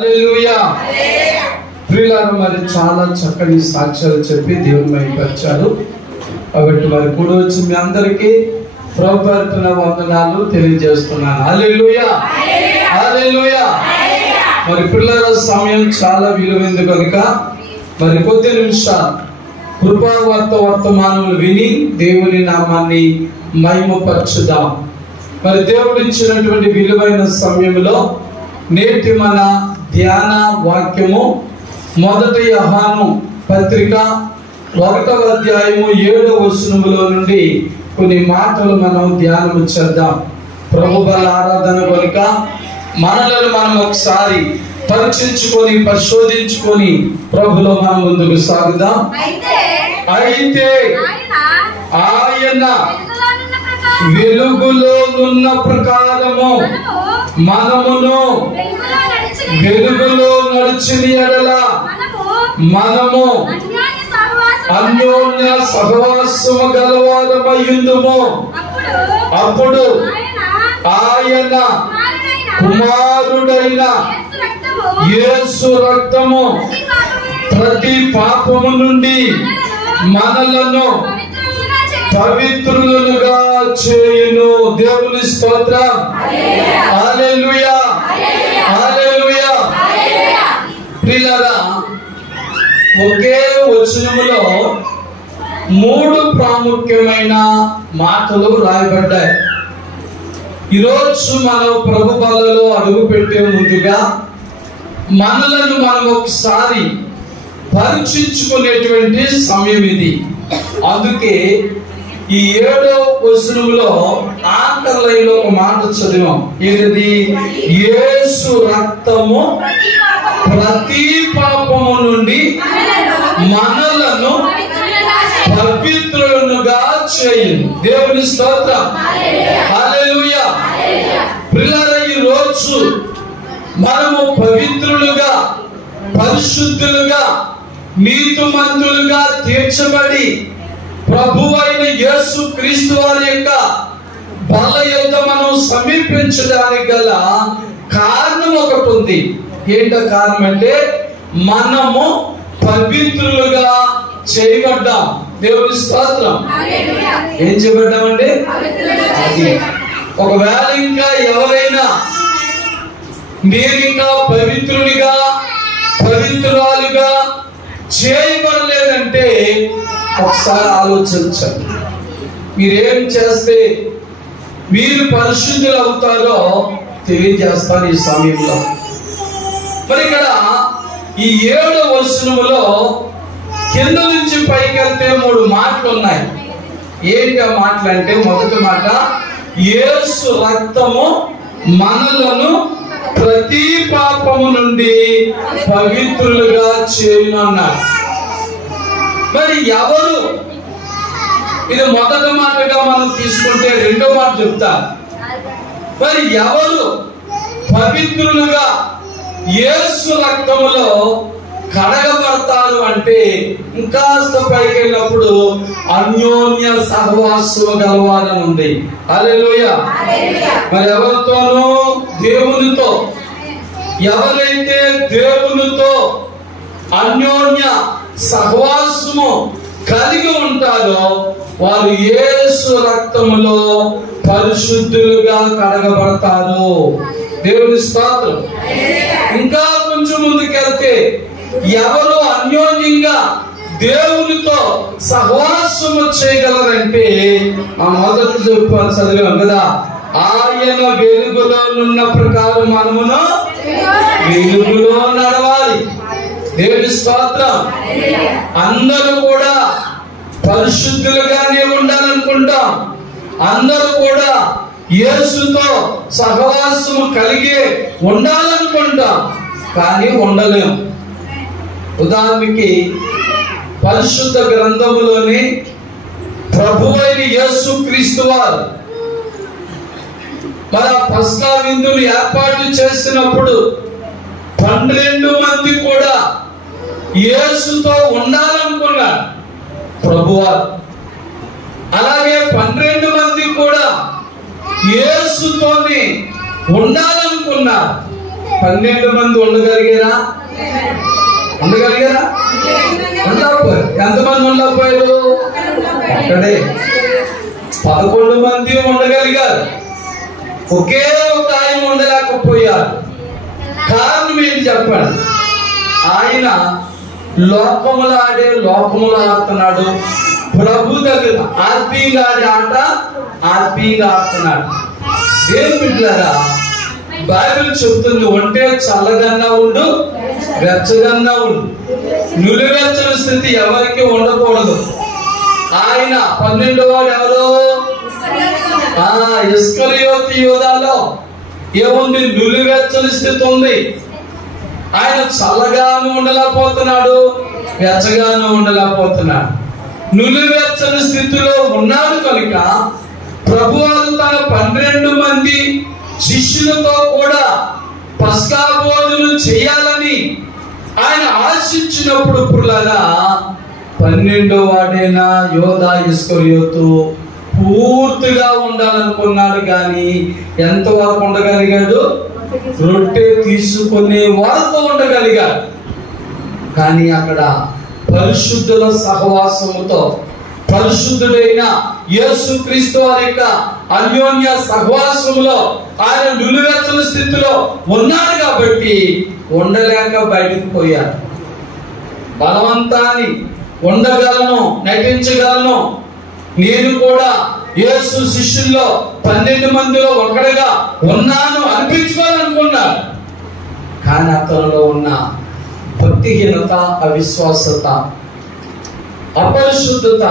హల్లెలూయా. ప్రియులారా, మరి చాలా చక్కని సాక్ష్యాలు చెప్పి దేవుని మహిమపరిచారు. కాబట్టి మరి కూడా వచ్చి మీ అందరికీ ప్రభుత్వ వందనాలు తెలియజేస్తున్నాను. హల్లెలూయా, హల్లెలూయా. మరి పిల్లల సమయం చాలా విలువైంది కనుక మరి కొద్ది నిమిషాలు కృపావార్త వర్తమానములు విని దేవుని నామాన్ని మహిమపరచుదాం. మరి దేవుడు ఇచ్చినటువంటి విలువైన సమయంలో నేటి మన ధ్యాన వాక్యము 1 యోహాను పత్రిక 1వ అధ్యాయము 7వ వచనములో నుండి కొన్ని మాటలు మనం ధ్యానం చేద్దాం. ప్రభు బల ఆరాధన కనుక మనలను మనం ఒకసారి పరీక్షించుకొని పరిశోధించుకొని ప్రభులో మనం ముందుకు సాగుదాం. అయితే ఆయన వెలుగులోనున్న ప్రకారము మనమును వెలుగులో నడిచిన యెడల మనము అన్యోన్య సహవాసము గలవారమయ్యుందుము. అప్పుడు ఆయన కుమారుడైన యేసు రక్తము ప్రతి పాపము నుండి మనలను పవిత్రులుగా చేయును. దేవుని స్తోత్రం. హల్లెలూయా, హల్లెలూయా. ప్రియులారా, ఒకే వచనములో 3 ప్రాముఖ్యమైన మాటలు రాయబడ్డాయి. ఈరోజు మనం ప్రభు బలలో అడుగు పెట్టే ముందుగా మనలను మనం ఒకసారి పరీక్షించుకునేటువంటి సమయం ఇది. అందుకే ఈ 7వ వచనములో ఆఖరి లైన్లో ఒక మాట చదివాం. ఏంటిది? యేసు రక్తము ప్రతి పాపము నుండి మనలను పవిత్రులుగా చేయును. దేవుని స్తోత్రం. హల్లెలూయా. ప్రియులారా, ఈ రోజు మనము పవిత్రులుగా, పరిశుద్ధులుగా, నీతిమంతులుగా తీర్చబడి ప్రభువైన యేసు క్రీస్తు వారి యొక్క బల యొద్ద మనం సమీపించడానికి గల కారణం ఒకటి ఉంది. ఏంటో కారణం అంటే మనము పవిత్రులుగా చేయబడ్డాం. దేవుని స్తోత్రం. ఏం చేయబడ్డామండి? ఒకవేళ ఇంకా ఎవరైనా మీరు ఇంకా పవిత్రునిగా, పవిత్రురాలుగా చేయబడలేదంటే ఒకసారి ఆలోచించండి. మీరేం చేస్తే మీరు పరిశుద్ధులు అవుతారో తెలియజేస్తాను ఈ సమయంలో. మరి ఇక్కడ ఈ 7వ వచనములో కింద నుంచి పైకి వెళ్తే 3 మాటలు ఉన్నాయి. ఏంటి ఆ మాటలు అంటే, మొదటి మాట యేసు రక్తము మనలను ప్రతి పాపము నుండి పవిత్రులుగా చేయునన్నారు. మరి ఎవరు? ఇది మొదటి మాటగా మనం తీసుకుంటే రెండో మాట చెప్తా. మరి ఎవరు పవిత్రులుగా యేసు రక్తములో కడగబడతారు అంటే, ఇంకాస్త పైకి వెళ్ళినప్పుడు అన్యోన్య సహవాసము గలవారని ఉంది. హల్లెలూయా. మరి ఎవరితోనూ? దేవునితో. ఎవరైతే దేవునితో అన్యోన్య సహవాసము కలిగి ఉంటారో వారు యేసు రక్తములో పరిశుద్ధులుగా కడగబడతారు. దేవుని స్తోత్రం. ఇంకా కొంచెం ముందుకెళ్తే ఎవరు అన్యోన్యంగా దేవునితో సహవాసము చేయగలరంటే, ఆ మొదటి చదివాం కదా, ఆయన వెలుగులోనున్న ప్రకారం మనమును వెలుగులో నడవాలి. దేవుని స్తోత్రం. అందరూ కూడా పరిశుద్ధులుగానే ఉండాలనుకుంటాం. అందరూ కూడా యేసుతో సహవాసము కలిగి ఉండాలనుకుంటాం, కానీ ఉండలేం. ఉదాహరణకి పరిశుద్ధ గ్రంథములోని ప్రభువైన యేసు క్రీస్తు వారు మన పస్కా విందును ఏర్పాటు చేసినప్పుడు 12 మంది కూడా యేసుతో ఉండాలనుకున్నారు ప్రభువారు. అలాగే 12 మంది కూడా యేసుతోనే ఉండాలనుకున్నారు. 12 మంది ఉండగలిగారా? ఉండగలిగారా? ఉండకపోయారు. ఎంతమంది ఉండకపోయారు? అక్కడే 11 మంది ఉండగలిగారు. ఒకే ఒక ఆయన ఉండలేకపోయారు. కారణం ఏంటి చెప్పండి? ఆయన లోకములు ఆడుతున్నాడు. ప్రభు దగ్గర ఆత్మీయంగా ఆడే ఆట ఆత్మీయంగా ఆడుతున్నాడు. దేవుని బిడ్డలారా, బైబిల్ చెబుతుంది, ఉంటే చల్లగన్నా ఉండు, వెచ్చగన్నా ఉండు. నులివెచ్చని స్థితి ఎవరికి ఉండకూడదు. ఆయన 12వ వాడు ఎవరు? ఇస్కరియోతు యూదాలో ఏముంది? నులివెచ్చని స్థితి ఉంది. ఆయన చల్లగాను ఉండలేకపోతున్నాడు, వెచ్చగాను ఉండలేకపోతున్నాడు. నులివెచ్చని స్థితిలో ఉన్నాడు కనుక ప్రభువారు తన 12 మంది శిష్యులతో కూడా పస్కా భోజనం చేయాలని ఆయన ఆశించినప్పుడు పుల్లారా 12వ వాడైన యోధా ఇస్కరియోతు పూర్తిగా ఉండాలనుకున్నాడు. కానీ ఎంతవరకు ఉండగలిగాడు? రొట్టె తీసుకునే వరకు ఉండగలిగాడు. కానీ అక్కడ పరిశుద్ధుల సహవాసముతో పరిశుద్ధుడైన యేసుక్రీస్తు వారి యొక్క అన్యోన్య సహవాసములో ఆయన నిలువెచ్చని స్థితిలో ఉన్నాడు కాబట్టి ఉండలేక బయటకు పోయాడు. బలవంతాన్ని ఉండగలను, నటించగలను, నేను కూడా యేసు శిష్యుల్లో 12 మందిలో ఒకడుగా ఉన్నాను అనిపించుకోవాలనుకున్నాడు. కానీ అతనిలో ఉన్న భక్తిహీనత, అవిశ్వాసత, అపరిశుద్ధత,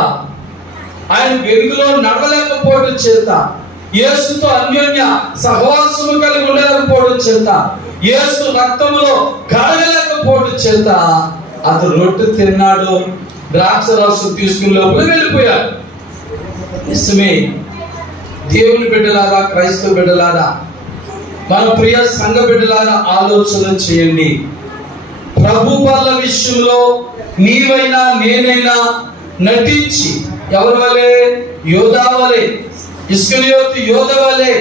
ఆయన వెలుగులో నడవలేకపోవడం చేత, యేసుతో అన్యోన్య సహవాసము కలిగి ఉండలేకపోవడం చేత, యేసు రక్తములో కడగలేకపోవడం చేత అతను రొట్టె తిన్నాడు, ద్రాక్ష రసం తీసుకుని లోపల వెళ్ళిపోయాడు. నిజమే దేవుని బిడ్డలారా, క్రైస్తవ బిడ్డలారా, మన ప్రియ సంఘ బిడ్డలారా, ఆలోచన చేయండి. ప్రభు వాళ్ళ విషయంలో నీవైనా నేనైనా నటించి ఎవరి వలె? యోధా వలె, ఇస్కరియోతు యోధ వలె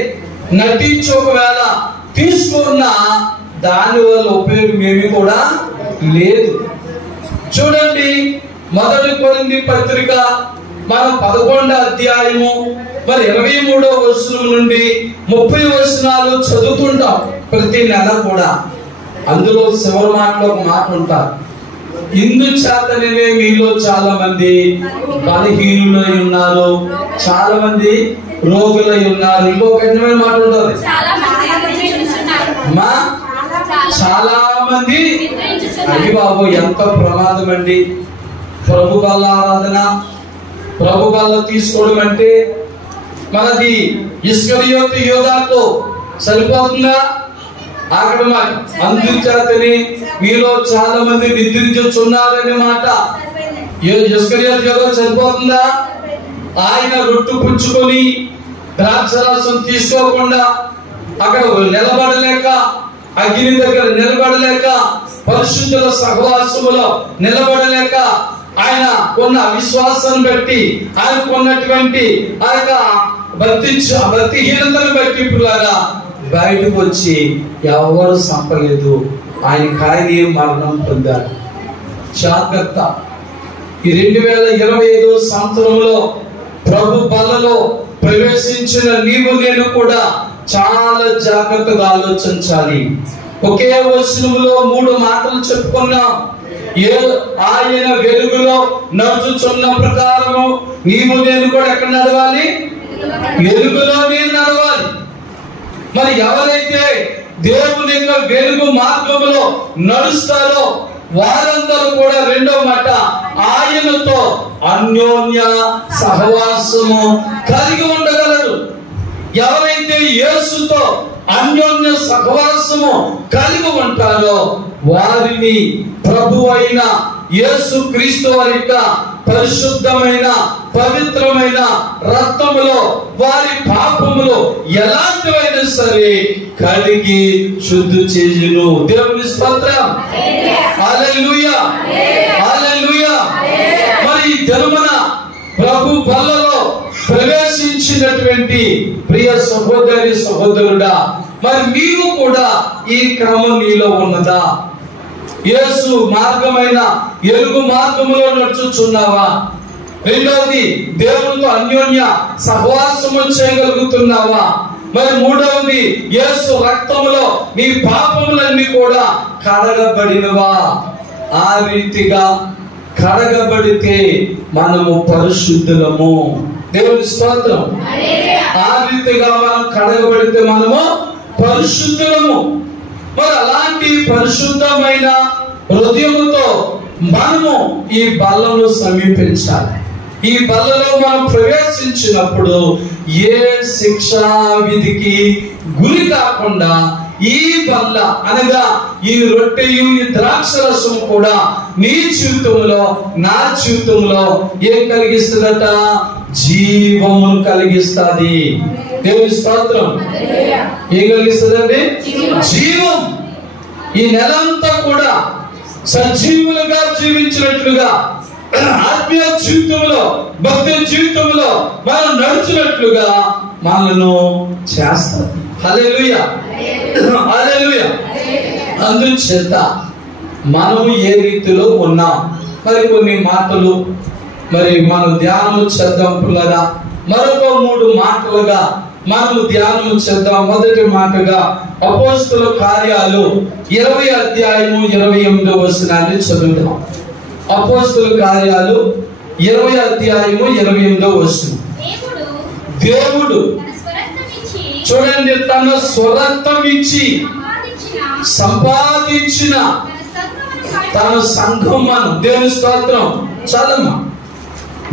నటించి ఒకవేళ తీసుకున్న దాని వల్ల ఉపయోగం ఏమి కూడా లేదు. చూడండి, 1 కొరింథీ పత్రిక మనం 11వ అధ్యాయము 23వ వచనం నుండి 30 వచనాలు చదువుతుంటాం ప్రతి నెల కూడా. అందులో చివరి మాటలో ఒక మాట ఉంటారు, ఇందుచేతనే మీలో చాలా మంది బలహీనులై ఉన్నారు, చాలా మంది రోగులై ఉన్నారు. ఇంకో కఠినమైన మాట ఉంటుంది, చాలా మంది. అది బాబు ఎంత ప్రమాదం అండి! ప్రభు వల్ల ఆరాధన, ప్రభు వల్ల తీసుకోవడం అంటే మనది ఇస్కరియోతు యోధాతో సరిపోతుందా? అక్కడ మాట అందుచేతనే మీలో చాలా మంది నిద్రించుచున్నారనే మాట ఇస్కరియోతు యోధా సరిపోతుందా? ఆయన రొట్టు పుచ్చుకొని ద్రాక్షరసం తీసుకోకుండా అక్కడ నిలబడలేక, అగ్ని దగ్గర నిలబడలేక, పరిశుద్ధుల సహవాసములో నిలబడలేక, ఆయన కొన్న అవిశ్వాసాన్ని బట్టి, ఆయన కొన్నటువంటి ఆ యొక్క భక్తిహీనతను బట్టి పిల్లగా బయటకు వచ్చి ఎవరు సంపలేదు, ఆయన మరణం పొందారు. జాగ్రత్త. ఈ 2025 సంవత్సరంలో ప్రభు బలలో ప్రవేశించిన నీవు నేను కూడా చాలా జాగ్రత్తగా ఆలోచించాలి. ఒకే వచనములో 3 మాటలు చెప్పుకున్నాం. ఆయన వెలుగులో నడుచుచున్న ప్రకారము నీవు నేను కూడా ఎక్కడ నడవాలి? వెలుగులోనే నడవాలి. మరి ఎవరైతే దేవుని యొక్క వెలుగు మార్గములో నడుస్తారో వారందరూ కూడా రెండో మాట ఆయనతో అన్యోన్య సహవాసము కలిగి ఉండగలరు. ఎవరైతే యేసుతో అన్యోన్య సహవాసము కలిగి ఉంటారో వారిని ప్రభు అయిన యేసు క్రీస్తు వారి యొక్క పరిశుద్ధమైన పవిత్రమైన రక్తములో వారి పాపములో ఎలాంటివైనా సరే కడిగి శుద్ధి చేయును. దేవుని స్తోత్రం. హల్లెలూయా, హల్లెలూయా. మరి దినమున ప్రభు బలలో ప్రవేశించినటువంటి ప్రియ సహోదరి సహోదరుడా, మరి నీవు కూడా ఈ క్రమం నీలో ఉన్నదా? యేసు మార్గమైన ఎలుగు మార్గములో నడుచుచున్నావా? రెండవది, దేవునితో అన్యోన్య సహవాసము చేయగలుగుతున్నావా? మరి మూడవది, యేసు రక్తములో నీ పాపములన్నీ కూడా కడగబడినవా? ఆ రీతిగా కడగబడితే మనము పరిశుద్ధులము. దేవుని స్తోత్రం. ఆ రీతిగా మనం కడగబడితే మనము పరిశుద్ధులము. మరి అలాంటి పరిశుద్ధమైన హృదయముతో మనము ఈ బల్లను సమీపించాలి. ఈ బల్లలో మనం ప్రవేశించినప్పుడు ఏ శిక్షా విధికి గురి కాకుండా ఈ బల్ల అనగా ఈ రొట్టెయు ఈ ద్రాక్షరసం కూడా నీ జీవితంలో నా జీవితంలో ఏం కలిగిస్తుందట? జీవమును కలిగిస్తుంది. దేవుని స్తోత్రం. ఏం కలిగిస్తుందండి? జీవం. ఈ నెలంతా కూడా సజీవులుగా జీవించినట్లుగా, ఆత్మీయ జీవితంలో, భక్తి జీవితంలో మనం నడిచినట్లుగా మనను చేస్తారు. హల్లెలూయా, హల్లెలూయా. అందుచేత మనము ఏ రీతిలో ఉన్నాం మరి కొన్ని మాటలు మరి మనం ధ్యానం చేద్దాం పిల్లరా. మరొక 3 మాటలుగా మనము ధ్యానం చేద్దాం. మొదటి మాటగా అపోస్తల కార్యాలు 20 అధ్యాయము 28వ వచనాన్ని చదువుదాం. అపోస్తల కార్యాలు 20 అధ్యాయము 28వ వచనం. దేవుడు చూడండి, తన స్వరత్వం ఇచ్చి సంపాదించిన తన సంఘం మనం. దేవుని స్తోత్రం. చదమ్మా.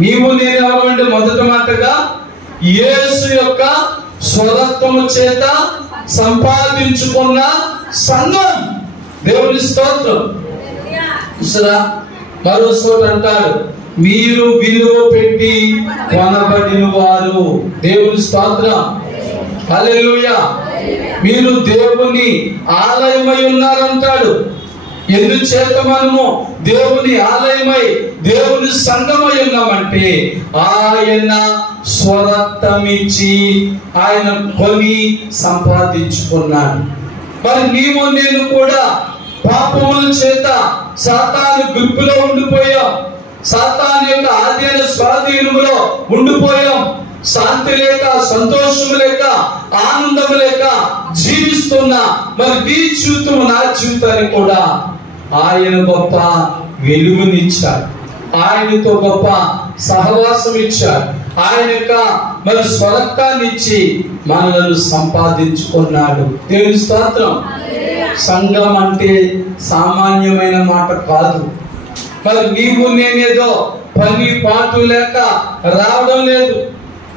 నీవు నేను ఎవరంటే మొదటి మాటగా యేసు యొక్క స్వరత్వము చేత సంపాదించుకున్న సంఘం. దేవుని స్తోత్రం. చూసారా, మరో చోట అంటాడు, మీరు విలువ పెట్టి కొనబడిన వారు. దేవుని స్తోత్రం. హల్లెలూయా. మీరు దేవుని ఆలయమై ఉన్నారంటాడు. ఎందుచేత మనము దేవుని ఆలయమై దేవుని సంఘమై ఉన్నామంటే ఆయన స్వరత్వమిచ్చి ఆయన కొని సంపాదించుకున్నాడు. మరి నీవు నేను కూడా పాపముల చేత సాతాను గ్రిప్పులో ఉండిపోయాం. సాతాను యొక్క ఆధీన స్వాధీనములో ఉండిపోయాం. శాంతి లేక, సంతోషము లేక, ఆనందము లేక జీవిస్తున్నా మరి నీ జీవితం నా జీవితాన్ని కూడా ఆయన గొప్ప వెలుగునిచ్చాడు. ఆయనతో గొప్ప సహవాసం ఇచ్చాడు. ఆయన యొక్క మరి స్వరత్వాన్ని ఇచ్చి మనలను సంపాదించుకున్నాడు. దేవుని స్తోత్రం. సంఘం అంటే సామాన్యమైన మాట కాదు. మరి నీవు నేనేదో పని పాటు లేక రావడం లేదు.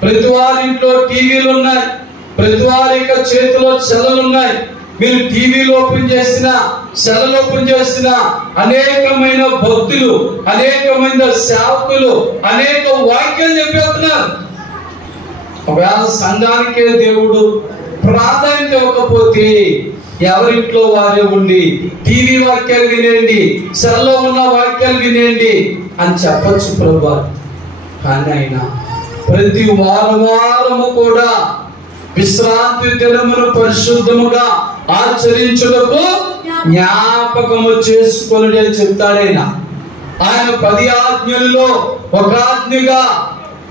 ప్రతి వారింట్లో టీవీలు ఉన్నాయి, ప్రతి వారి యొక్క చేతిలో సెలవులు ఉన్నాయి. మీరు టీవీలు ఓపెన్ చేసిన, సెలవులు ఓపెన్ చేసిన అనేకమైన భక్తులు, అనేకమైన సేవకులు అనేక వాక్యాలు చెప్పేస్తున్నారు. ఒకవేళ సంఘానికే దేవుడు ప్రాధాన్యత ఇవ్వకపోతే ఎవరింట్లో వారే ఉండి టీవీ వాక్యాలు వినేయండి, సెల్లో ఉన్న వాక్యాలు వినేయండి అని చెప్పచ్చు ప్రభువా. కానీ ఆయన ప్రతి వారము కూడా విశ్రాంతి దినమును పరిశుద్ధముగా ఆచరించుటకు జ్ఞాపకము చేసుకొనుడే చెప్తాడైనా. ఆయన 10 ఆజ్ఞలలో ఒక ఆజ్ఞగా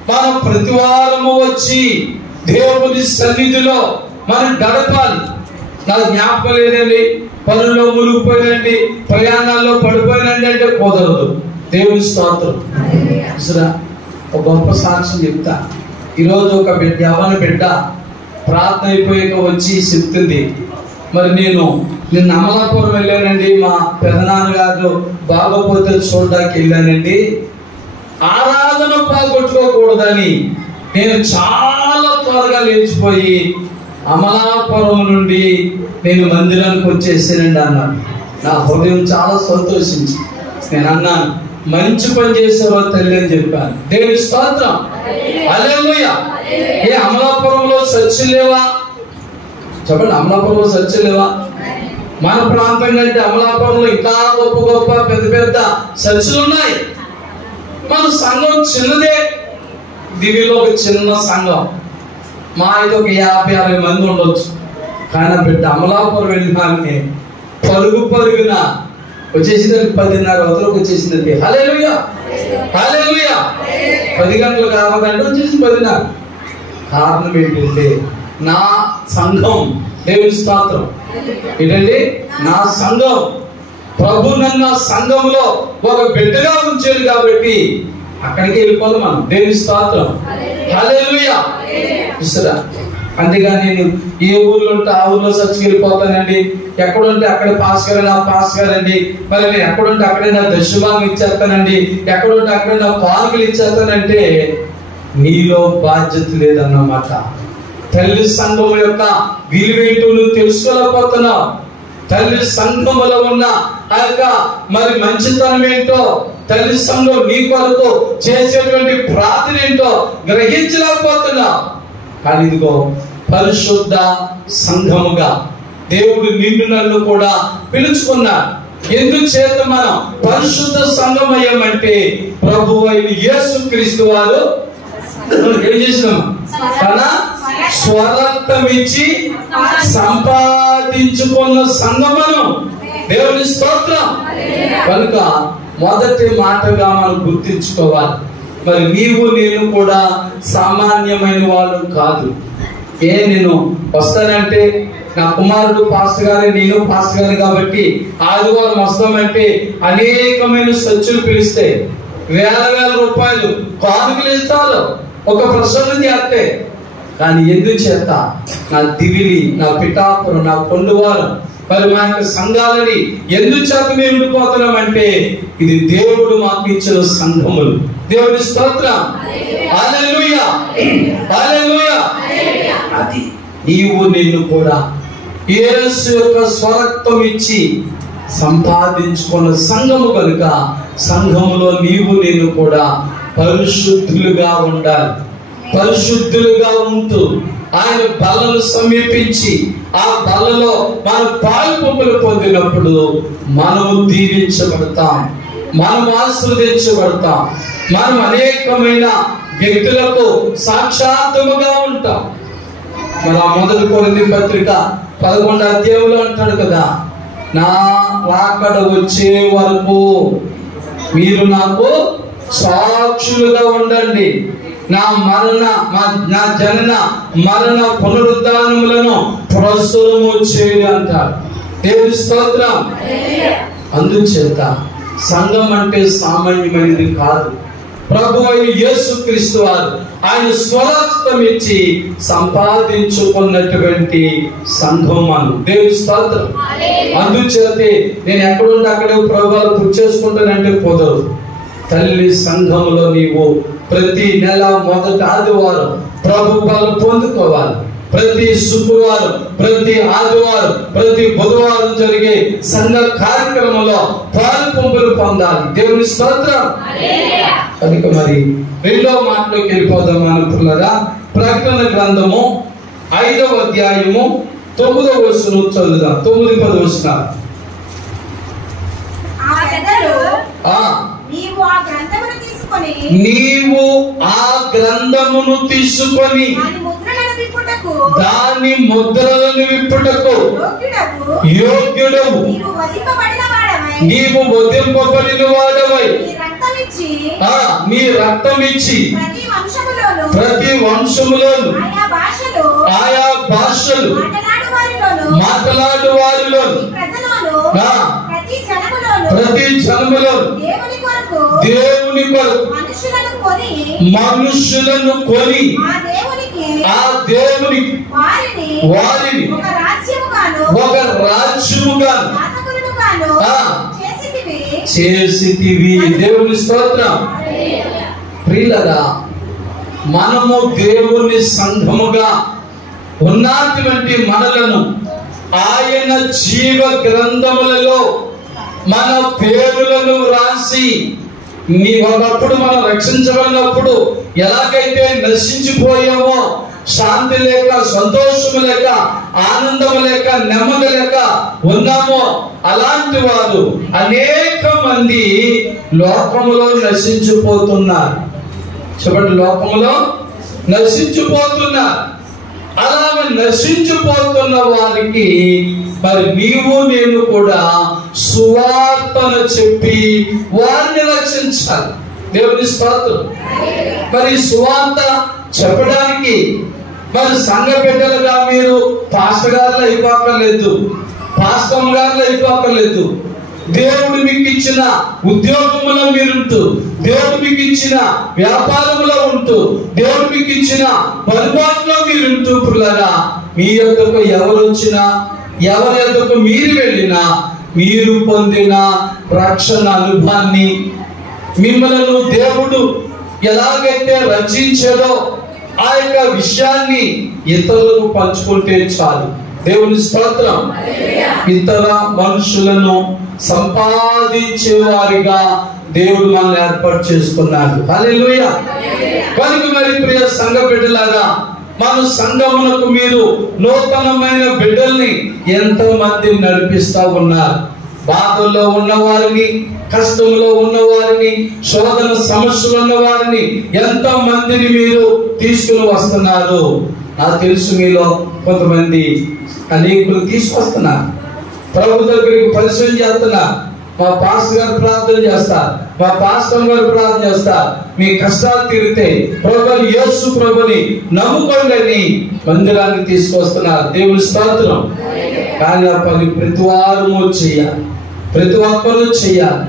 మనం ప్రతి వారము వచ్చి దేవుని సన్నిధిలో మనం గడపాలి. నాకు జ్ఞాపకం లేదండి, పనుల్లో మునిగిపోయినండి, ప్రయాణాల్లో పడిపోయినండి అంటే కుదరదు. దేవుని స్తోత్రం. ఒక గొప్ప సాక్ష్యం చెప్తా. ఈరోజు ఒక బిడ్డ, యవ్వన బిడ్డ ప్రార్థన అయిపోయాక వచ్చి చెప్తుంది, మరి నేను నిన్న అమలాపురం వెళ్ళానండి, మా పెదనాన్నగారు బాగోపోతే చూడడానికి వెళ్ళానండి. ఆరాధన పోగొట్టుకోకూడదని నేను చాలా త్వరగా లేచిపోయి అమలాపురం నుండి నేను మందిరానికి వచ్చేసానండి అన్నాను. నా హృదయం చాలా సంతోషించి నేను అన్నాను, మంచి పని చేసావో తల్లి అని చెప్పాను. దేవుని స్తోత్రం. హల్లెలూయా. ఏ అమలాపురంలో చర్చిలు లేవా? చెప్పండి, అమలాపురంలో చర్చిలు లేవా? మన ప్రాంతం కంటే అమలాపురంలో ఇంకా గొప్ప గొప్ప పెద్ద పెద్ద చర్చిలు ఉన్నాయి. మన సంఘం చిన్నదే. దివిలో ఒక చిన్న సంఘం, మా అయితే ఒక 50-60 మంది ఉండొచ్చు. కానీ ఆ బిడ్డ అమలాపురం వెళ్ళినాన్ని పరుగున వచ్చేసిందండి. 10:30 అవతలకు వచ్చేసిందండి. హల్లెలూయా హల్లెలూయా. 10 గంటలకు కావాలంటే వచ్చేసింది 10:30. కారణం ఏంటంటే నా సంఘం, దేవుని స్తోత్రం ఏంటండి, నా సంఘం, ప్రభు నన్ను సంఘంలో ఒక బిడ్డగా ఉంచాడు కాబట్టి అక్కడికి వెళ్ళిపోవాలి మనం. దేవుని స్తోత్రం హల్లెలూయా. చూసారా, అందుకని నేను ఏ ఊర్లో ఉంటే ఆ ఊర్లో చర్చికి వెళ్ళిపోతానండి, ఎక్కడుంటే అక్కడ పాస్ గారండి, మరి నేను ఎక్కడుంటే అక్కడే నా దశభాగం ఇచ్చేస్తానండి, ఎక్కడుంటే అక్కడే నా పార్కులు ఇచ్చేస్తానంటే నీలో బాధ్యత లేదన్నమాట. తల్లి సంఘం యొక్క విలువేంటో నువ్వు తెలుసుకోలేకపోతున్నావు. తల్లి సంఘములో ఉన్న ఆ యొక్క మరి మంచితనం ఏంటో, తల్లి సంఘం నీ కొరకు చేసేటువంటి ప్రార్థన ఏంటో గ్రహించలేకపోతున్నావు. కానీ ఇదిగో పరిశుద్ధ సంఘముగా దేవుడు నిన్ను నన్ను కూడా పిలుచుకున్నాడు. ఎందుచేత మనం పరిశుద్ధ సంఘం అయ్యామంటే ప్రభు అయిన యేసుక్రీస్తు వారు ఏం చేసినాము, తన స్వరక్తం ఇచ్చి సంపాదించుకున్న సంఘమును. దేవుని స్తోత్రం. కనుక మొదటి మాటగా మనం గుర్తించుకోవాలి, మరి నీవు నేను కూడా సామాన్యమైన వాళ్ళు కాదు. నేను వస్తానంటే నా కుమారుడు పాస్టర్ గారు, నేను పాస్టర్ గారు కాబట్టి ఆదివారం వస్తామంటే అనేకమైన సచ్చులు పిలిస్తే వేల రూపాయలు కానుకలు ఇస్తారు, ఒక ప్రసన్నం చేస్తే. కానీ ఎందుచేత నా దివిలి, నా పిఠాపురం, నా కొండవారం, మరి మా యొక్క సంఘాలని ఎందుచేత మేము ఉండిపోతున్నామంటే ఇది దేవుడు మాకు ఇచ్చిన సంఘములు. దేవుని స్తోత్రం హల్లెలూయా హల్లెలూయా. అది నీవు నిన్ను కూడా యేసు యొక్క స్వరక్తం ఇచ్చి సంపాదించుకున్న సంఘము కనుక సంఘములో నీవు నేను కూడా పరిశుద్ధులుగా ఉండాలి. పరిశుద్ధులుగా ఉంటూ ఆయన బలను సమీపించి ఆ బలలో మన పాలు పంపులు పొందినప్పుడు మనము దీవించబడతాం, మనం ఆశీర్వదించబడతాం, మనం అనేకమైన వ్యక్తులకు సాక్షాత్తుగా ఉంటాం. మన మొదటి కొరింథీ పత్రిక 11వ అధ్యాయంలో అంటాడు కదా, నా రాకడ వచ్చే వరకు మీరు నాకు సాక్షులుగా ఉండండి, నా జనన మరణ పునరుద్ధానములను ప్రస్తుతము చేయండి అంటారు. దేవుని స్తోత్రం. అందుచేత సంఘం అంటే సామాన్యమైనది కాదు. ప్రభు అయిన యేసుక్రీస్తు వారు ఆయన స్వరక్తం ఇచ్చి సంపాదించుకున్నటువంటి సంఘం మనం. దేవుని స్తోత్రం. అందుచేతే నేను ఎక్కడుంటే అక్కడే ప్రభువారు పూర్తి చేసుకుంటానంటే కుదరదు. తల్లి సంఘములో నీవు ప్రతి నెల మొదటి ఆదివారం ప్రభు బలం పొందుకోవాలి. ప్రతి శుక్రవారం, ప్రతి ఆదివారం, ప్రతి బుధవారం జరిగే సంఘ కార్యక్రమంలో పాలు పంపులు పొందాలి. దేవుని స్తోత్రం. కనుక మరి రెండో మాటలోకి వెళ్ళిపోదాం అనుకున్నారా. ప్రకటన గ్రంథము 5వ అధ్యాయము 9వ వచనం చదువుదాం. 9-10 వచనాలు. నీవు ఆ గ్రంథమును తీసుకొని దాని ముద్రలను విప్పుటకు యోగ్యుడవు, నీవు వధింపబడిన వాడవై నీ రక్తం ఇచ్చి ప్రతి వంశములోను ఆయా భాషలు మాట్లాడు వారిలోను ప్రతి జనములో దేవుని కొరకు మనుషులను కొని ఆ దేవునికి వారిని ఒక రాజ్యముగా చేసితివి. దేవుని స్తోత్రం. ప్రియులరా, మనము దేవుని సంఘముగా ఉన్నటువంటి మనలను ఆయన జీవ గ్రంథములలో మన పేరులను రాసి ఒకప్పుడు మనం రక్షించబడినప్పుడు ఎలాగైతే నశించిపోయామో, శాంతి లేక, సంతోషము లేక, ఆనందము లేక, నెమ్మది లేక ఉన్నామో అలాంటి వారు అనేక మంది లోకములో నశించిపోతున్నారు. చెప్పండి, లోకములో నశించిపోతున్నారు. అలాగే నశించిపోతున్న వారికి మరి నీవు నేను కూడా సువార్తను చెప్పి వారిని రక్షించాలి. దేవుని స్తోత్రం. మరి సువార్త చెప్పడానికి మరి సంఘ బిడ్డలుగా మీరు పాస్టర్ గారులు అయిపోకర్లేదు, పాస్టర్ గారులు అయిపోకర్లేదు. దేవుడు మీకు ఇచ్చిన ఉద్యోగంలో మీరుంటూ, దేవుడు మీకు ఇచ్చిన వ్యాపారంలో ఉంటూ, దేవుడు మీకు ఇచ్చిన పరిపాలనలో మీరుంటూ పిల్లరా, మీ యొక్కకు ఎవరు వచ్చినా, ఎవరి యొక్కకు మీరు వెళ్ళినా మీరు పొందిన రక్షణ అనుభవాన్ని, మిమ్మల్ని దేవుడు ఎలాగైతే రక్షించాడో ఆ యొక్క విషయాన్ని ఇతరులకు పంచుకుంటే చాలు. దేవుని స్తోత్రం. ఇతర మనుషులను సంపాదించే వారిగా దేవుడు మనల్ని ఏర్పాటు చేసుకున్నాడు. హల్లెలూయా. కనుక మరి ప్రియ సంఘ బిడ్డలారా, మన సంఘమునకు మీరు నూతనమైన బిడ్డల్ని ఎంతో మంది నడిపిస్తా ఉన్నారు. బాధల్లో ఉన్న వారిని, కష్టంలో ఉన్న వారిని, శోధన సమస్యలు ఉన్న వారిని ఎంతో మందిని మీరు తీసుకుని వస్తున్నారు. నాకు తెలుసు మీలో కొంతమంది అనేకులు తీసుకొస్తున్నారు. ప్రభు దగ్గరికి పరిచయం చేస్తున్నారు. మా పాస్టర్ గారు ప్రార్థన చేస్తారు, మా పాస్టర్ గారు ప్రార్థన చేస్తారు, మీ కష్టాలు తీరితే ప్రభుని, యేసు ప్రభుని నమ్ముకోండి మందిరాన్ని తీసుకొస్తున్నారు. దేవుని స్తోత్రం. కానీ ఆ పని ప్రతి వారము చేయాలి, ప్రతి ఒక్కరూ చేయాలి.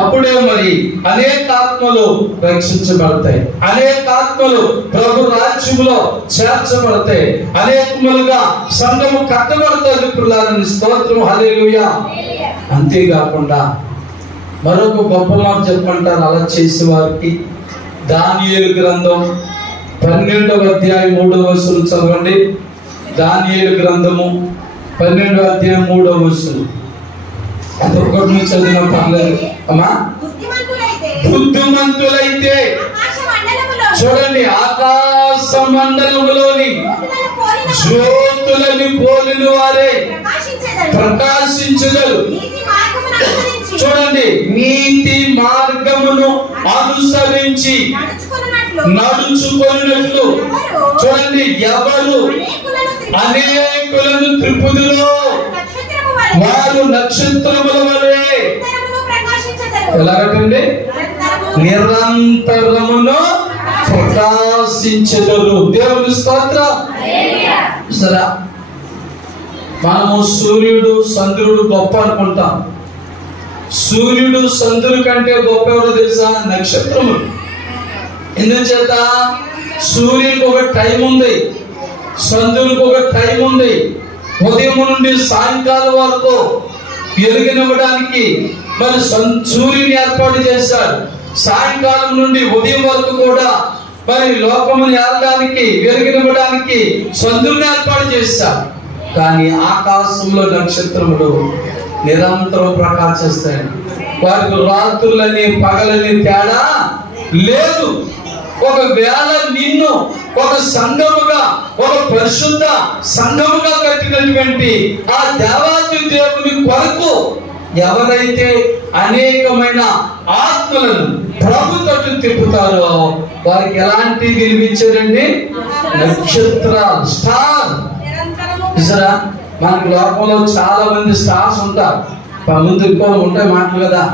అప్పుడే మరి అనేక ఆత్మలు రక్షించబడతాయి, అనేక ఆత్మలు ప్రభు రాజ్యములో చేర్చబడతాయి, అనేకములుగా సంఘము కట్టబడతాయి. పిల్లలని స్తోత్రం. హల్లెలూయా. అంతేకాకుండా మరొక గొప్ప మాట చెప్పంటారు అలా చేసే వారికి. దానియేలు గ్రంథం 12వ అధ్యాయం 3వ వచనం చదవండి. దానియేలు గ్రంథము 12వ అధ్యాయం 3వ వచనం. ఒకటి నుంచి చదివిన పర్లేదు అమ్మా. బుద్ధిమంతులైతే చూడండి, ఆకాశ మండలములోని జ్యోతులని పోలిన వారే ప్రకాశించగలరు. చూడండి, నీతి మార్గమును అనుసరించి నడుచుకొనినట్లు చూడండి, ఎవరు అనేకులను త్రిపుదులో వారు నక్షత్రముల వలె ఎలాగంటే నిరంతరమును ప్రకాశించెదరు. దేవుని స్తోత్రం. సరే, మనము సూర్యుడు చంద్రుడు గొప్ప అనుకుంటాం. సూర్యుడు చంద్రుడి కంటే గొప్ప ఎవరో తెలుసా? నక్షత్రములు. ఎందుచేత సూర్యుడికి ఒక టైం ఉంది, చంద్రుడికి ఒక టైం ఉంది. ఉదయం నుండి సాయంకాలం వరకు వెలుగునివ్వడానికి మరి సూర్యుని ఏర్పాటు చేశారు. సాయంకాలం నుండి ఉదయం వరకు కూడా మరి లోకమును ఏలడానికి, వెలుగునివ్వడానికి చంద్రుని ఏర్పాటు చేశారు. కానీ ఆకాశంలో నక్షత్రములు నిరంతరం ప్రకాశిస్తాయి. వారికి రాత్రులని పగలని తేడా లేదు. ఒకవేళ నిన్ను ఒక సంఘముగా, ఒక పరిశుద్ధ సంఘముగా కట్టినటువంటి ఆ దేవాది దేవుని కొరకు ఎవరైతే అనేకమైన ఆత్మలను ప్రభు తట్టు తిప్పుతారో వారికి ఎలాంటి విలువించారండి? నక్షత్రాలు, స్టార్. చూసారా, మనకి లోకంలో చాలా మంది స్టార్స్ ఉంటారు. ముందు ఇంకో ఉంటాయి మాటలు కదా,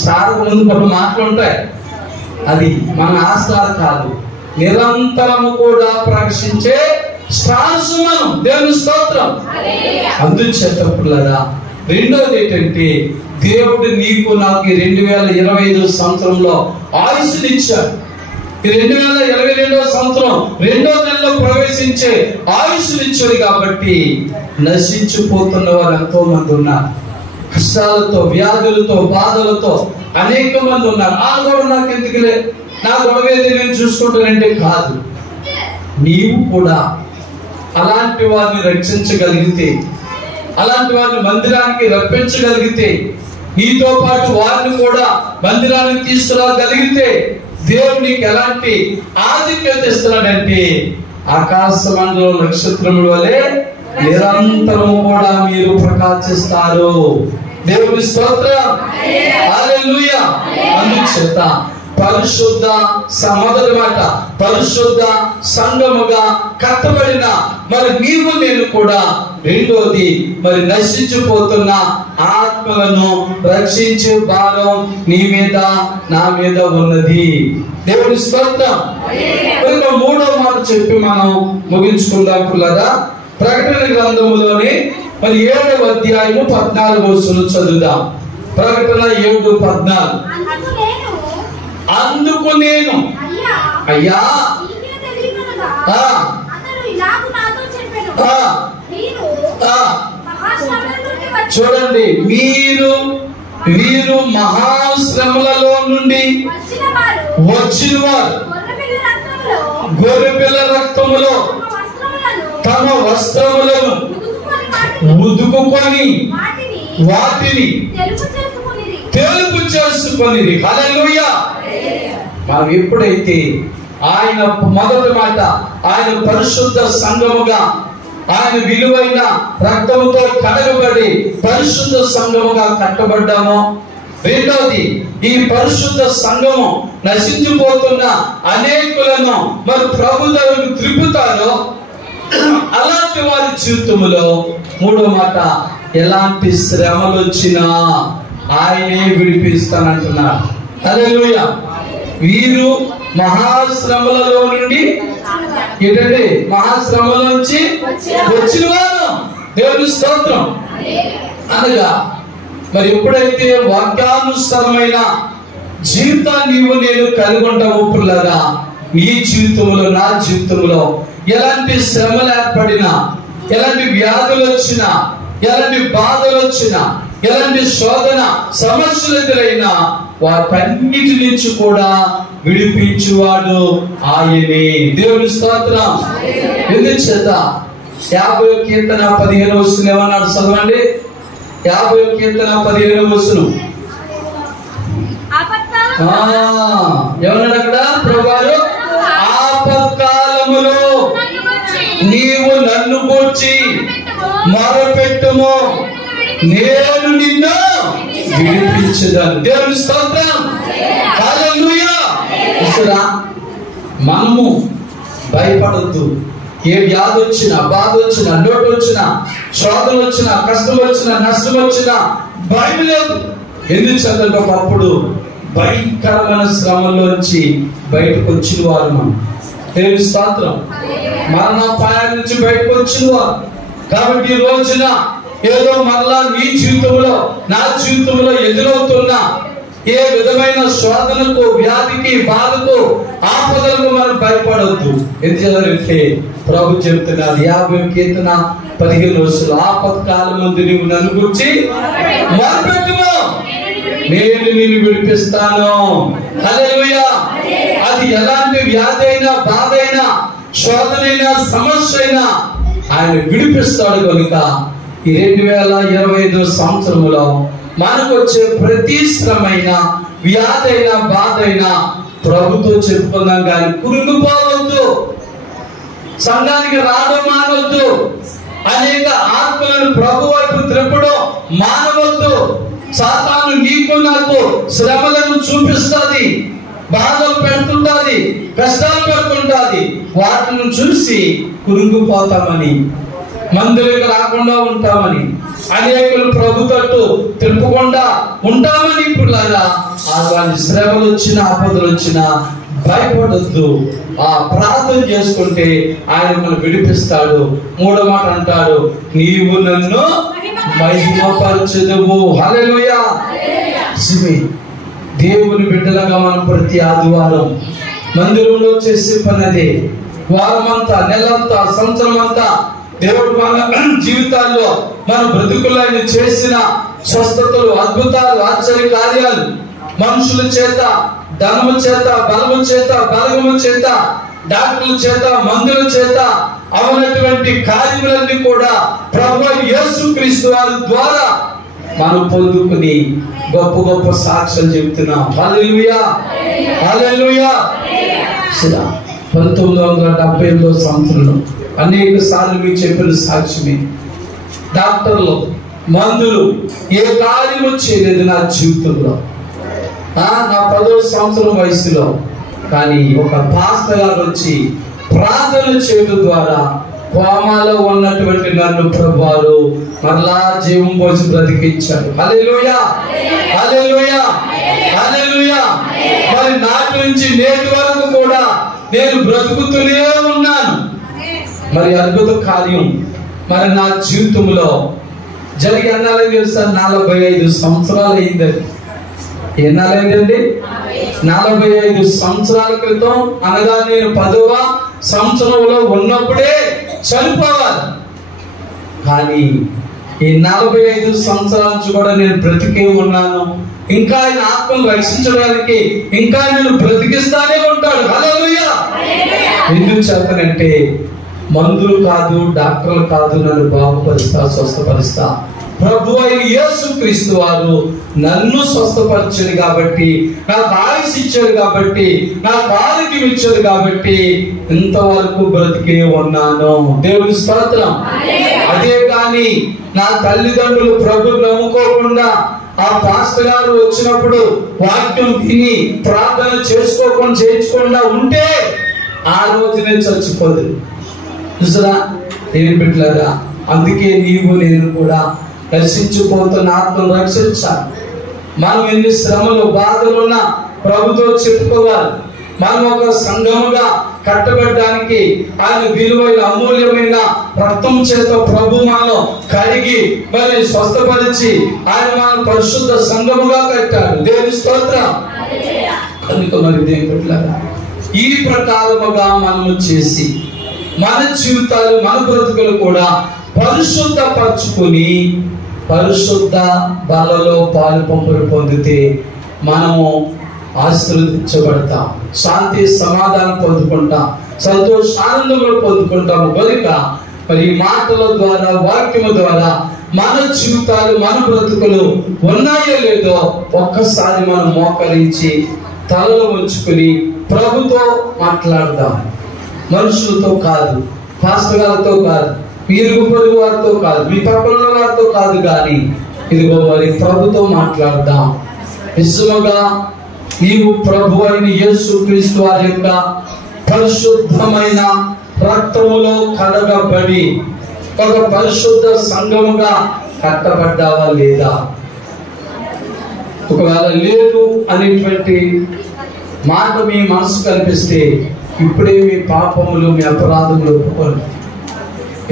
స్టార్ ముందు కొన్ని మాటలు ఉంటాయి. అది మన ఆ స్టార్ కాదు, నిరంతరము కూడా ప్రకాశించే స్టార్స్ మనం. దేవుని స్తోత్రం. అందుచేత పిల్లరా, రెండోది ఏంటంటే దేవుడు నీకు నాకు 2025 సంవత్సరంలో ఆయుష్నిచ్చాడు. 2022వ సంవత్సరం 2వ నెలలో ప్రవేశించే ఆయుష్నిచ్చాడు. కాబట్టి నశించిపోతున్న వారు ఎంతో మంది ఉన్నారు. కష్టాలతో, వ్యాధులతో, బాధలతో అనేక మంది ఉన్నారు. ఆ గొడవ నాకు ఎందుకులే, నా గొడవ ఏది నేను చూసుకుంటానంటే కాదు. నీవు కూడా అలాంటి వారిని రక్షించగలిగితే, అలాంటి వారిని మందిరానికి రప్పించగలిగితే, నీతో పాటు వారిని కూడా మందిరానికి తీసుకురాగలిగితే దేవుడు నీకు ఎలాంటి ఆధిక్యత ఇస్తున్నాడంటే ఆకాశ మండలం నక్షత్రముల వలె నిరంతరము కూడా మీరు ప్రకాశిస్తారు. దేవుని స్తోత్రం. హల్లెలూయా. అందుచేత పరిశుద్ధ మొదటి మాట, పరిశుద్ధ సంఘముగా కట్టబడిన మరి నీవు నేను కూడా రెండోది మరి నశించిపోతున్న ఆత్మలను రక్షించే భారం నీ మీద నా మీద ఉన్నది. దేవుని స్తోత్రం. ఇంకా మూడో మాట చెప్పి మనం ముగించుకుందాం పిల్లరా. ప్రకటన గ్రంథములోని మరి 7వ అధ్యాయము 14వ వచనం చదువుదాం. ప్రకటన 7:14. అందుకు నేను అయ్యా చూడండి, వీరు మహాశ్రమలలో నుండి వచ్చిన వారు గొర్రెపిల్ల రక్తములో తమ వస్త్రములను ఉదుకుకొని వాటిని తెలుపు చేసుకొని. హల్లెలూయా. మనం ఎప్పుడైతే ఆయన మొదటి మాట ఆయన పరిశుద్ధ సంఘముగా ఆయన విలువైన రక్తముతో కడగబడి పరిశుద్ధ సంఘముగా కట్టబడ్డామో, రెండోది ఈ పరిశుద్ధ సంఘము నశించిపోతున్న అనేకులను మరి ప్రభు దగ్గరకు త్రిప్పుతారో అలాంటి వారి జీవితంలో మూడో మాట ఎలాంటి శ్రమలు వచ్చినా ఆయనే విడిపిస్తానంటున్నారు. హల్లెలూయా. వీరు మహాశ్రమలలో నుండి ఏంటంటే మహాశ్రమల నుంచి వచ్చిన వారు. దేవుని స్తోత్రం. అనగా మరి ఎప్పుడైతే వాక్యానుసారమైన జీవితాన్ని నీవు నేను కలిగి ఉంటావు పిల్లరా, నీ జీవితంలో నా జీవితంలో ఎలాంటి శ్రమలు ఏర్పడినా, ఎలాంటి వ్యాధులు వచ్చినా, ఎలాంటి బాధలు వచ్చినా, ఎలాంటి శోధన సమస్యలు ఎదురైనా వాటన్నిటి నుంచి కూడా విడిపించువాడు ఆయనే. దేవుని స్తోత్రం. ఎందుచేత 50వ కీర్తన 15వ వచనం ఏమన్నాడు చదవండి. 50వ కీర్తన 15వ వచనం ఏమన్నాడు అక్కడ? ప్రభువారు ఆపత్కాలములో నీవు నన్ను గూర్చి మొరపెట్టుము, నేను నిన్ను విడిపించుదాను. దేవుని స్తోత్రం. హల్లెలూయా. మనము భయపడొద్దు. ఏ వ్యాధి వచ్చినా, బాధ వచ్చినా, లోటు వచ్చినా, శోధన వచ్చినా, కష్టం వచ్చినా, నష్టం వచ్చినా భయం లేదు. ఎందుకంటే ఒకప్పుడు భయంకరమైన శ్రమలోంచి బయటకు వచ్చిన వారు మనం. దేవుని స్తోత్రం. మరణాపాయం నుంచి బయటకు వచ్చిన వారు. కాబట్టి ఈ రోజున ఏదో మరలా నీ జీవితంలో నా జీవితంలో ఎదురవుతున్న ఏ విధమైన శోధనకు, వ్యాధికి, బాధకు, ఆపదలకు మనం భయపడవద్దు. ఎందుకంటే ప్రభు చెప్తున్నారు 50వ కీర్తన 15వ వచనం, ఆపత్కాలం ముందు నీవు నన్ను గురించి మొరపెట్టుము, నేను నిన్ను విడిపిస్తాను. హల్లెలూయా. అది ఎలాంటి వ్యాధి అయినా, బాధ అయినా, శోధన అయినా, సమస్య అయినా ఆయన విడిపిస్తాడు. కనుక ఈ 2025వ సంవత్సరంలో మనకు వచ్చే ప్రతి శ్రమైన, వ్యాధైనా, బాధైనా ప్రభుతో చెప్పుకుందాం. కానీ కురుకుపోవద్దు, సంఘానికి రావడం మానవద్దు, అనేక ఆత్మలను ప్రభు వైపు త్రిప్పడం మానవద్దు. సాతాను నీకు నాకు శ్రమలను చూపిస్తుంది, బాధలు పెడుతుంటాది, కష్టాలు పెడుతుంటాది. వాటిని చూసి కురుకుపోతామని, మందులకు రాకుండా ఉంటామని, అనేకులు ప్రభు తట్టు తిప్పకుండా ఉంటామని పిల్లరా వారి శ్రమలు వచ్చినా, ఆపదలు వచ్చినా భయపడొద్దు. ప్రార్థన చేసుకుంటే ఆయన మనం విడిపిస్తాడు. మూడో మాట అంటాడు, నీవు నన్ను మహిమపరచెదవు. హల్లెలూయా. దేవుని బిడ్డలుగా మనం ప్రతి ఆదివారం మందిరంలో చేసే పని అదే. వారమంతా, నెలంతా, సంవత్సరం అంతా దేవుడు మన జీవితాల్లో, మన బ్రతుకుల్లో ఆయన చేసిన స్వస్థతలు, అద్భుతాలు, ఆశ్చర్య కార్యాలు, మనుషుల చేత, ధనము చేత, బలము చేత, బలగము చేత, డాక్టర్ల చేత, మందుల చేత అవనటువంటి కార్యములన్నీ కూడా ప్రభువైన యేసుక్రీస్తు వారి ద్వారా మనం పొందుకుని గొప్ప గొప్ప సాక్ష్యం చెప్తున్నాం. హల్లెలూయా. హల్లెలూయా. 1978వ సంవత్సరంలో అనేక సార్లు మీకు చెప్పిన సాక్ష్యమే. డాక్టర్లు, మందులు ఏ కార్యము చేయలేదు నా జీవితంలో, నా 10వ సంవత్సరం వయసులో. కానీ ఒక పాస్టర్ గారు వచ్చి ప్రార్థన చేయడం ద్వారా కోమాలో ఉన్నటువంటి నన్ను ప్రభువారు మరలా జీవం పోసి బ్రతికించాడు. హల్లెలూయా, హల్లెలూయా, హల్లెలూయా. మరి నాటి నుంచి నేటి వరకు కూడా నేను బ్రతుకుతూనే ఉన్నాను. మరి అద్భుత కార్యం మరి నా జీవితంలో జరిగి అన్నాలని తెలుసా? 45 సంవత్సరాలు అయిందండి. ఎన్నాళ్ళైందండి? 45 సంవత్సరాల క్రితం, అనగా నేను 10వ సంవత్సరంలో ఉన్నప్పుడే చనిపోవాలి. కానీ ఈ 45 సంవత్సరాల నుంచి కూడా నేను బ్రతికే ఉన్నాను. ఇంకా ఆయన ఆత్మను రక్షించడానికి ఇంకా నేను బ్రతికిస్తానే ఉంటాడు. హల్లెలూయా. ఎందుకు చేతనంటే మందులు కాదు, డాక్టర్లు కాదు నన్ను బాగుపరుస్తా, స్వస్థపరుస్తా. ప్రభు అయిన యేసుక్రీస్తు వారు నన్ను స్వస్థపరిచాడు కాబట్టి, నాకు ఆయుష్ ఇచ్చాడు కాబట్టి, నాకు ఆరోగ్యం ఇచ్చాడు కాబట్టి ఇంతవరకు బ్రతికే ఉన్నాను. దేవుని స్తోత్రం. అదే కానీ నా తల్లిదండ్రులు ప్రభు నమ్ముకోకుండా ఆ పాస్టర్ గారు వచ్చినప్పుడు వాక్యం విని ప్రార్థన చేసుకోకుండా చేయించకుండా ఉంటే ఆ రోజునే చచ్చిపోదు. చూసారా నేను బిడ్డలారా, అందుకే నీవు నేను కూడా రక్షించిపోతున్న ఆత్మను రక్షించాలి. మనం ఎన్ని శ్రమలు బాధలున్నా ప్రభుతో చెప్పుకోవాలి. మనం ఒక సంఘముగా కట్టబడడానికి ఆయన విలువైన అమూల్యమైన రక్తం చేత ప్రభు మనలో కడిగి మరి స్వస్థపరిచి ఆయన మన పరిశుద్ధ సంఘముగా కట్టాడు. దేవుని స్తోత్రం. కనుక మరి దేవుని బిడ్డలారా, ఈ ప్రకారముగా మనము చేసి మన జీవితాలు, మన బ్రతుకులు కూడా పరిశుద్ధపరచుకుని పరిశుద్ధ బలలో పాలు పంపులు పొందితే మనము ఆశీర్వదించబడతాం, శాంతి సమాధానం పొందుకుంటాం, సంతోష ఆనందములు పొందుకుంటాము. కనుక మరి ఈ మాటల ద్వారా, వాక్యము ద్వారా మన జీవితాలు, మన బ్రతుకులు ఉన్నాయో లేదో ఒక్కసారి మనం మోకరించి తలలో ఉంచుకుని ప్రభుతో మాట్లాడదాం. మనుషులతో కాదు, పాస్టర్ గారితో కాదు, ఇరుగు పొరుగు వారితో కాదు, మీ పక్కన వారితో కాదు, కానీ ఇదిగో మరి ప్రభుతో మాట్లాడదాం. నిజముగా నీవు ప్రభు అయిన యేసుక్రీస్తు వారి యొక్క పరిశుద్ధమైన రక్తములో కడగబడి ఒక పరిశుద్ధ సంఘముగా కట్టబడ్డావా లేదా? ఒకవేళ లేదు అనేటువంటి మాట మీ మనసు కనిపిస్తే ఇప్పుడే మీ పాపములు, మీ అపరాధములు ఒప్పుకోండి.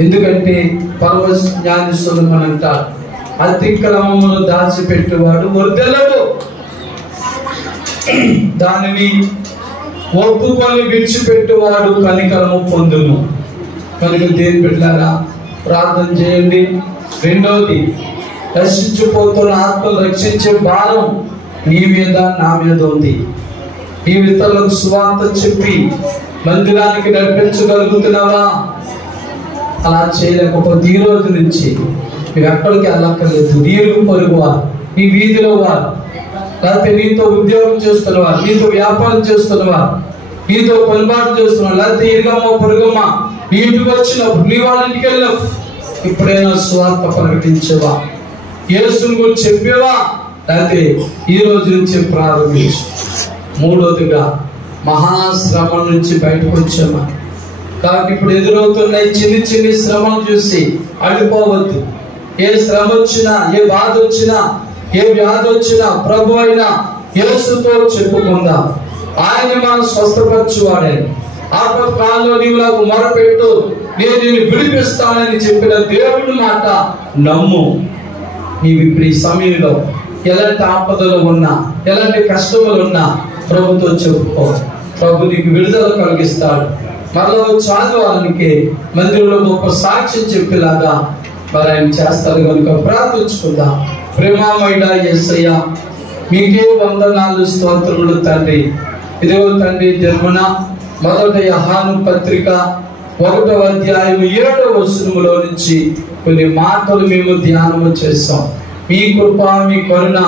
ఎందుకంటే పరమజ్ఞాని సొలొమోను అంటాడు, అతిక్రమమును దాచిపెట్టేవాడు వర్ధిల్లడు, దానిని ఒప్పుకొని విడిచిపెట్టేవాడు కనికరము పొందును. కనుక దేవుని బిడ్డలారా ప్రార్థన చేయండి. రెండవది, రక్షించిపోతున్న ఆత్మను రక్షించే భారం నీ మీద, నా మీద ఉంది. ఈ ఇతరులకు సువార్త చెప్పి మందిరానికి నడిపించగలుగుతున్నావా? అలా చేయలేకపోతే ఈ రోజు నుంచి నువ్వు ఎక్కడికి వెళ్ళక్కర్లేదు. నీరు పొరుగు వారు, నీ వీధిలో వారు, లేకపోతే నీతో ఉద్యోగం చేస్తున్నవారు, నీతో వ్యాపారం చేస్తున్నవారు, నీతో పనిబాటు చేస్తున్నారు, లేకపోతే ఇరుగమ్మ పొరుగమ్మ నీ ఇంటికి వచ్చినప్పుడు, నీ వాళ్ళ ఇంటికి వెళ్ళినప్పుడు ఇప్పుడైనా సువార్త ప్రకటించేవా? యేసుని గురించి చెప్పేవా? లేకపోతే ఈ రోజు నుంచి ప్రారంభించు. మూడోదిగా మహాశ్రమ నుంచి బయటకు వచ్చామా? కాబట్టి ఇప్పుడు ఎదురవుతున్నాయి చిన్ని చిన్ని శ్రమను చూసి అడిపోవద్దు. ఏ శ్రమ వచ్చినా, ఏ బాధ వచ్చినా, ఏ వ్యాధి వచ్చినా ప్రభు అయిన యేసుతో చెప్పుకుందాం. ఆయన మనం స్వస్థపరచువాడే. ఆపత్కాలంలో నీవు నాకు మొరపెట్టు, నేను నిన్ను విడిపిస్తానని చెప్పిన దేవుడి మాట నమ్ము. నీవు ఇప్పుడు ఈ సమయంలో ఎలాంటి ఆపదలు ఉన్నా, ఎలాంటి కష్టములు ఉన్నా ప్రభుతో చెప్పుకో. ప్రభు నీకు విడుదల కలిగిస్తాడు. మరలా ఆదివారానికి మందిరంలో గొప్ప సాక్ష్యం చెప్పేలాగా మరి ఆయన చేస్తారు. కనుక ప్రార్థించుకుందాం. ప్రేమమయుడా యేసయ్య, మీకే వందనాలు, స్తోత్రములు తండ్రి. ఇదిగో తండ్రి, జన్మన మొదటి యోహాను పత్రిక 1వ అధ్యాయం 7వ వచనములో నుంచి కొన్ని మాటలు మేము ధ్యానము చేస్తాం. మీ కృప, మీ కరుణ,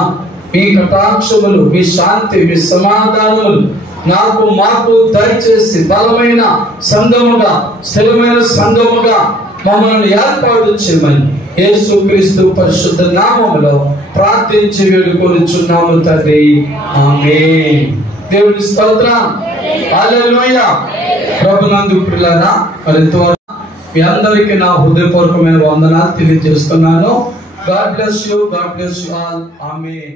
మీ కటాక్షములు, మీ శాంతి, మీ సమాధానములు నాకు మాకు దయచేసి బలమైన సంఘముగా, స్థిరమైన సంఘముగా మమ్మల్ని ఏర్పాటు చేయమని యేసుక్రీస్తు పరిశుద్ధ నామములో ప్రార్థించి వేడుకొనుచున్నాము తండ్రి. ఆమేన్. దేవుని స్తోత్రం. హల్లెలూయా. ప్రభునందు ప్రియులారా, మరి మీ అందరికీ నా హృదయపూర్వకమైన వందనాలు తెలియజేస్తున్నాను. God bless you all. Amen.